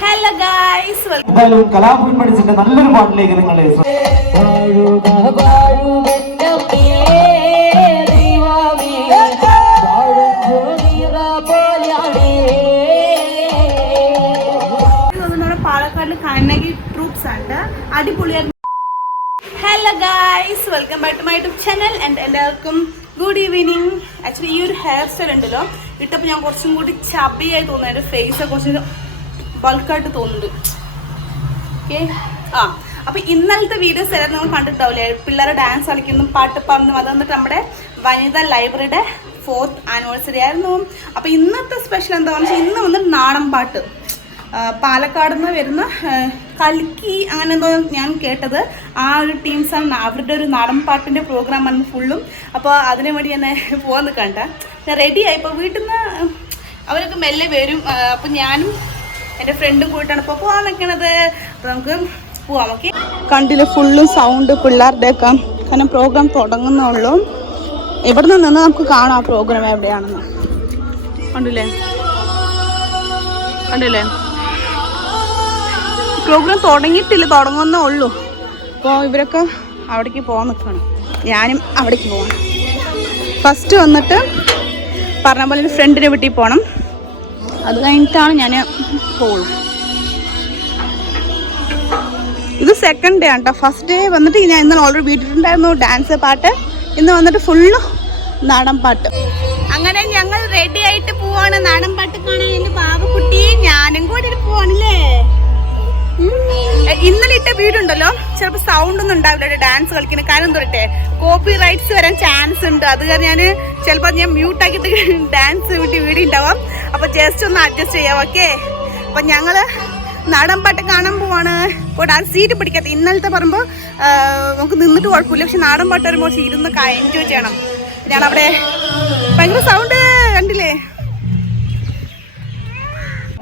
Hello guys എന്തായാലും കലാഭവൻ പഠിച്ചിട്ട് നല്ലൊരു പാട്ടിലേക്ക് നിങ്ങളെ പാലക്കാടിൽ കണ്ണകി ട്രൂപ്സ് ഉണ്ട്. അടിപൊളിയായിരുന്നു hello guys welcome back to my YouTube channel and എല്ലാവർക്കും ഗുഡ് ഈവനിങ് ആക്ച്വലി ഈ ഒരു ഹെയർ സ്റ്റൈൽ ഉണ്ടല്ലോ. ഇട്ടപ്പോൾ ഞാൻ കുറച്ചും കൂടി ചബിയായി തോന്നുന്നു. എന്റെ ഫേസ് കുറച്ച് ബൾക്കായിട്ട് തോന്നുന്നുണ്ട്. ഓക്കെ ആ. അപ്പോൾ ഇന്നലത്തെ വീഡിയോസ് എല്ലാം നിങ്ങൾ കണ്ടിട്ടുണ്ടാവില്ലേ? പിള്ളേരെ ഡാൻസ് കളിക്കുന്നു പാട്ട് പാടുന്നു. അത് വന്നിട്ട് നമ്മുടെ വനിതാ ലൈബ്രറിയുടെ ഫോർത്ത് ആനിവേഴ്സറി ആയിരുന്നു. അപ്പോൾ ഇന്നത്തെ സ്പെഷ്യൽ എന്താണെന്ന് വെച്ചാൽ ഇന്ന് വന്നിട്ട് നാടൻ പാട്ട്. പാലക്കാട് നിന്ന് വരുന്ന കൽക്കി അങ്ങനെ എന്തോ ഞാൻ കേട്ടത്. ആ ഒരു ടീംസാണ് അവരുടെ ഒരു നാടൻ പാട്ടിന്റെ പ്രോഗ്രാമാണ് ഫുള്ളും അപ്പോൾ അതിനു വേണ്ടി ഞാൻ പോകാൻ നിൽക്കണ്ട ഞാൻ റെഡിയായി ഇപ്പോൾ വീട്ടിൽ നിന്ന് അവരൊക്കെ മെല്ലെ വരും. അപ്പം ഞാനും എന്റെ ഫ്രണ്ടും കൂട്ടാണ് ഇപ്പോൾ പോകാൻ നിൽക്കണത് അപ്പോൾ നമുക്ക് പോവാം ഓക്കെ കണ്ടില്ല ഫുള്ളും സൗണ്ട് പിള്ളേരുടെ ഒക്കെ കാരണം പ്രോഗ്രാം തുടങ്ങുന്നുള്ളൂ ഇവിടെ നിന്ന് നമുക്ക് കാണാം പ്രോഗ്രാം എവിടെയാണെന്ന്. കണ്ടില്ലേ? കണ്ടില്ലേ? പ്രോഗ്രാം തുടങ്ങിയിട്ടില്ല തുടങ്ങുന്നേ ഉള്ളൂ. അപ്പോൾ ഇവരൊക്കെ അവിടേക്ക് പോകാൻ നിൽക്കണം ഞാനും അവിടേക്ക് പോകണം ഫസ്റ്റ് വന്നിട്ട് പറഞ്ഞ പോലെ ഒരു ഫ്രണ്ടിന്റെ വീട്ടിൽ പോകണം അത് കഴിഞ്ഞിട്ടാണ് ഞാൻ പോകുള്ളൂ ഇത് സെക്കൻഡ് ഡേ ആണ് കേട്ടോ ഫസ്റ്റ് ഡേ വന്നിട്ട് ഞാൻ ഇന്നലെ ഓൾറെഡി വീട്ടിലുണ്ടായിരുന്നു ഡാൻസ് പാട്ട്. ഇന്ന് വന്നിട്ട് ഫുള്ള് നാടൻ പാട്ട്. അങ്ങനെ ഞങ്ങൾ റെഡി ആയിട്ട് പോവാണ്. നാടൻ പാട്ട് കാണാൻ എന്റെ പാവക്കുട്ടി ഞാനും കൂടി പോവാണല്ലേ? ഇന്നലെ ഇട്ട വീടുണ്ടല്ലോ. ചിലപ്പോ ചിലപ്പോൾ സൗണ്ട് ഒന്നും ഉണ്ടാവില്ല. ഡാൻസ് കളിക്കുന്ന കാരണം തൊട്ടേ കോപ്പി റൈറ്റ്സ് വരാൻ ചാൻസ് ഉണ്ട്. അത് കാരണം ഞാൻ ചിലപ്പോൾ ഞാൻ മ്യൂട്ട് ഡാൻസ് വിട്ട് വീഡിയോ ഉണ്ടാവാം അപ്പോൾ ജസ്റ്റ് ഒന്ന് അഡ്ജസ്റ്റ് ചെയ്യാം ഓക്കെ അപ്പം ഞങ്ങൾ നാടൻപാട്ട് കാണാൻ പോവാണ്. ഇപ്പോൾ ഡാൻസ് സീറ്റ് പിടിക്കാത്ത ഇന്നലത്തെ പറയുമ്പോൾ നമുക്ക് നിന്നിട്ട് കുഴപ്പമില്ല. പക്ഷെ നാടൻ പാട്ട് വരുമ്പോൾ ഇരുന്ന് എൻജോയ് ചെയ്യണം. ഞാൻ അവിടെ ഭയങ്കര സൗണ്ട് കണ്ടില്ലേ?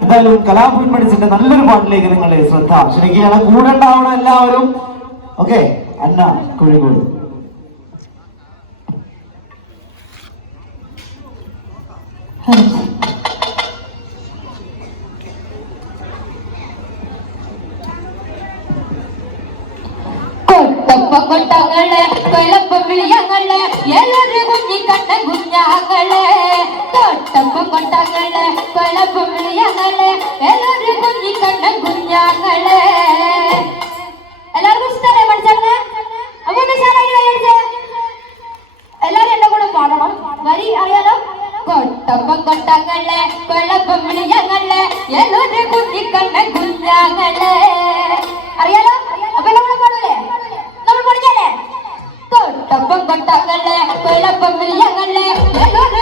എന്തായാലും കലാഭവൻ പഠിച്ചിട്ട് നല്ലൊരു പാട്ടിലേക്ക് നിങ്ങളുടെ ശ്രദ്ധ ക്ഷണിക്കുകയാണ്. കൂടെ ഉണ്ടാവണം എല്ലാവരും. ഓക്കെ അന്ന കോഴിക്കോട്. കൊട്ടപ്പ കൊട്ടങ്ങളെ കൊലപ്പ വിളിയങ്ങളെ എലൊരു കുഞ്ഞി കണ്ട കുഞ്ഞാങ്ങളെ കൊട്ടപ്പ കൊട്ടങ്ങളെ കൊലപ്പ വിളിയങ്ങളെ എലൊരു കുഞ്ഞി കണ്ട കുഞ്ഞാങ്ങളെ കൊട്ടങ്ങളെ കൊള്ളപ്പം വിളിയങ്ങളെ എലൊരു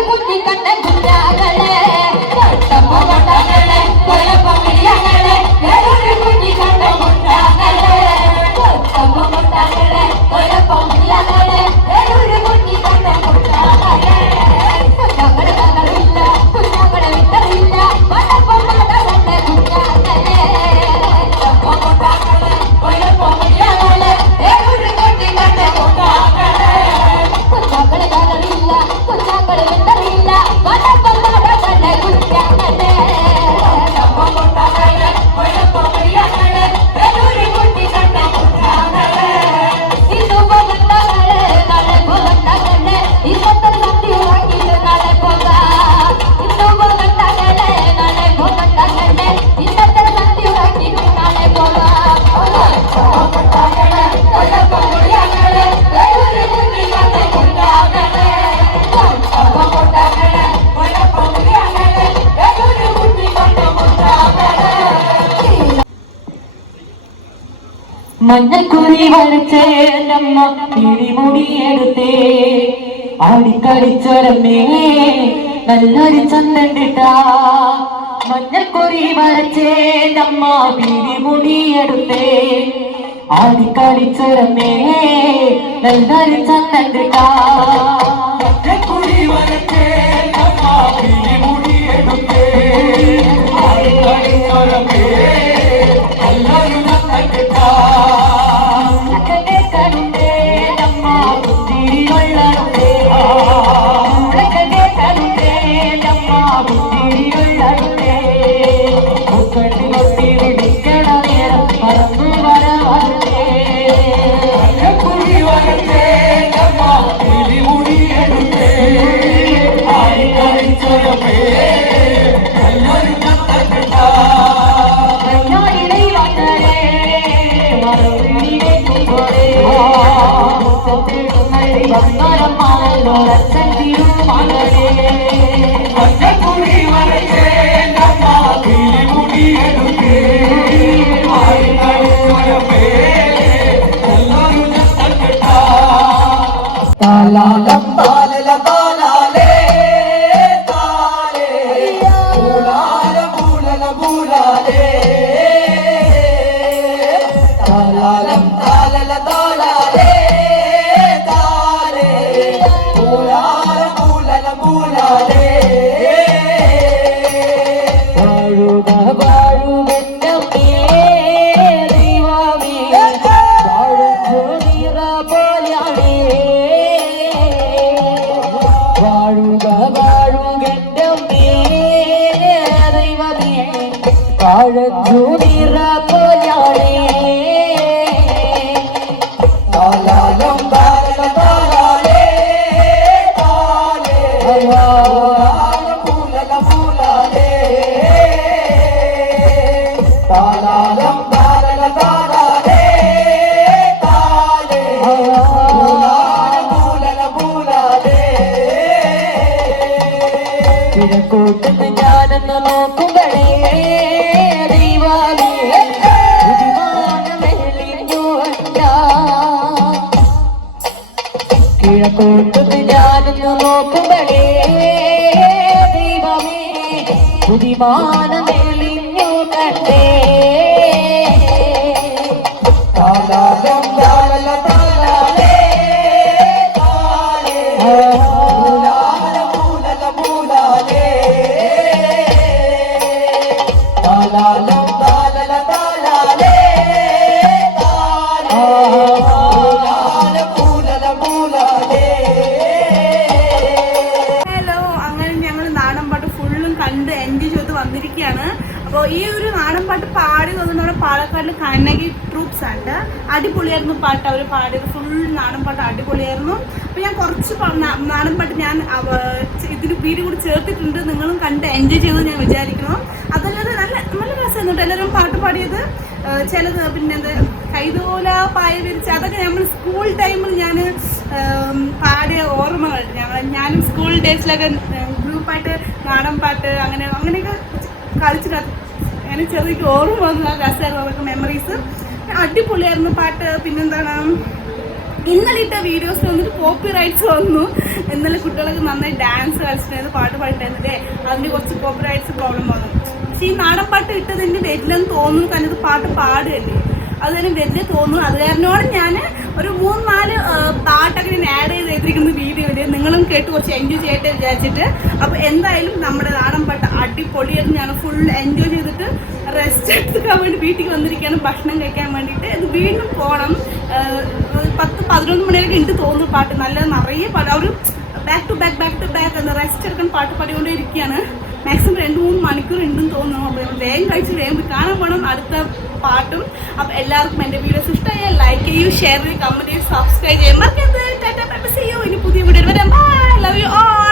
മഞ്ഞക്കുറി വരച്ചേരമ്മ തിരിമുടിയെടുത്തേ ആടിക്കളിച്ചൊരമ്മേ നല്ലൊരു ചന്തണ്ടിട്ടാ മഞ്ഞക്കുറി വരച്ചേരമ്മ തിരിമുടിയെടുത്തേ ആടിക്കളിച്ചൊരമ്മേ നല്ലൊരു ചന്തണ്ടിട്ടാ മഞ്ഞക്കുറി വരച്ചേരമ്മ തിരിമുടിയെടുത്തേ ആടിക്കളിച്ചൊരമ്മേ la la la la la വാഴച്ചു നിറ പോലെയാണേ താലാലം താലല താലാലേ താലേ മൂലാല മൂലല മൂലാലേ താലാലം താലല താലാലേ താലേ മൂലാല മൂലല മൂലാലേ കിഴക്കോട്ടെന്ന് ഞാനെന്ന് കിഴക്കോട്ടെന്ന് ഞാനൊന്ന് നോക്കുകളേ ദൈവമേ പുതിമാനം തെളിഞ്ഞു കണ്ടേ താലാലം താലല താലാലേ താലേ മൂലാല ഈ ഒരു നാടൻ പാട്ട് പാടി വന്നത് നമ്മുടെ പാലക്കാട് കണ്ണകി ട്രൂപ്സ് ആണ് അടിപൊളിയായിരുന്നു പാട്ട്. അവർ പാടിയത് ഫുൾ നാടൻ പാട്ട് അടിപൊളിയായിരുന്നു. അപ്പോൾ ഞാൻ കുറച്ച് നാടൻ പാട്ട് ഞാൻ ഇതിന് വീഡിയോ കൂടി ചേർത്തിട്ടുണ്ട്. നിങ്ങളും കണ്ട് എൻജോയ് ചെയ്തു ഞാൻ വിചാരിക്കണം അതല്ലാതെ നല്ല നല്ല രസമായിരുന്നു എല്ലാവരും പാട്ട് പാടിയത്. ചിലത് പിന്നെ എന്ത് കൈതോല പായ വിരിച്ച് അതൊക്കെ നമ്മൾ സ്കൂൾ ടൈമിൽ ഞാൻ പാടിയ ഓർമ്മകൾ ഞങ്ങൾ ഞാനും സ്കൂൾ ഡേയ്സിലൊക്കെ ഗ്രൂപ്പായിട്ട് നാടൻ പാട്ട് അങ്ങനെ അങ്ങനെയൊക്കെ കളിച്ചിട്ട് അങ്ങനെ ചെറിയ ഓർമ്മ വന്നു. ആ രസമായിരുന്നു. മെമ്മറീസ് അടിപൊളിയായിരുന്നു പാട്ട്. പിന്നെന്താണ്? ഇന്നലെ ഇട്ട വീഡിയോസിൽ വന്നിട്ട് കോപ്പി റൈറ്റ്സ് വന്നു. ഇന്നലെ കുട്ടികളൊക്കെ നന്നായി ഡാൻസ് കളിച്ചിട്ടുണ്ട് പാട്ട് പാടിട്ടായിരുന്നില്ലേ അതിന് കുറച്ച് കോപ്പി റൈറ്റ്സ് പ്രോബ്ലം വന്നു. പക്ഷേ ഈ നാടൻ പാട്ട് ഇട്ടതിന്റെ വരില്ലെന്ന് തോന്നുന്നു. കാരണം ഇത് പാട്ട് പാടുകയല്ലേ. അതുതന്നെ വലിയ തോന്നുന്നു. അത് കാരണമാണ് ഞാൻ ഒരു മൂന്ന് നാല് പാട്ടൊക്കെ ഞാൻ ആഡ് ചെയ്ത് ചെയ്തിരിക്കുന്ന വീഡിയോയിൽ നിങ്ങളും കേട്ട് കുറച്ച് എൻജോയ് ചെയ്യട്ടെ വിചാരിച്ചിട്ട്. അപ്പോൾ എന്തായാലും നമ്മുടെ നാടൻ പാട്ട് അടിപൊളിയായിട്ട് ഞാൻ ഫുൾ എൻജോയ് ചെയ്തിട്ട് റെസ്റ്റ് എടുക്കാൻ വേണ്ടി വീട്ടിൽ വന്നിരിക്കുകയാണ് ഭക്ഷണം കഴിക്കാൻ വേണ്ടിയിട്ട്. ഇത് വീണ്ടും പോകണം പത്ത് പതിനൊന്ന് മണിയൊക്കെ ഉണ്ട് തോന്നുന്നു പാട്ട്. നല്ല നിറയെ പാട്ട്. അവർ back to back back to back rest എടുക്കാൻ പാട്ട് പാടിക്കൊണ്ടേ ഇരിക്കുകയാണ്. മാക്സിമം രണ്ട് മൂന്ന് മണിക്കൂർ ഉണ്ടെന്ന് തോന്നുന്നു. അപ്പോൾ വേഗം കഴിച്ച് വേഗം കാണാൻ പോകണം അടുത്ത പാട്ടും. അപ്പോൾ എല്ലാവർക്കും എന്റെ വീഡിയോസ് ഇഷ്ടമായാൽ ലൈക്ക് ചെയ്യൂ ഷെയർ ചെയ്യൂ കമന്റ് ചെയ്യൂ സബ്സ്ക്രൈബ് ചെയ്യും. മറക്കരുത്. Tata bye you. ഇനി പുതിയ വീഡിയോ വരാം. Bye love you all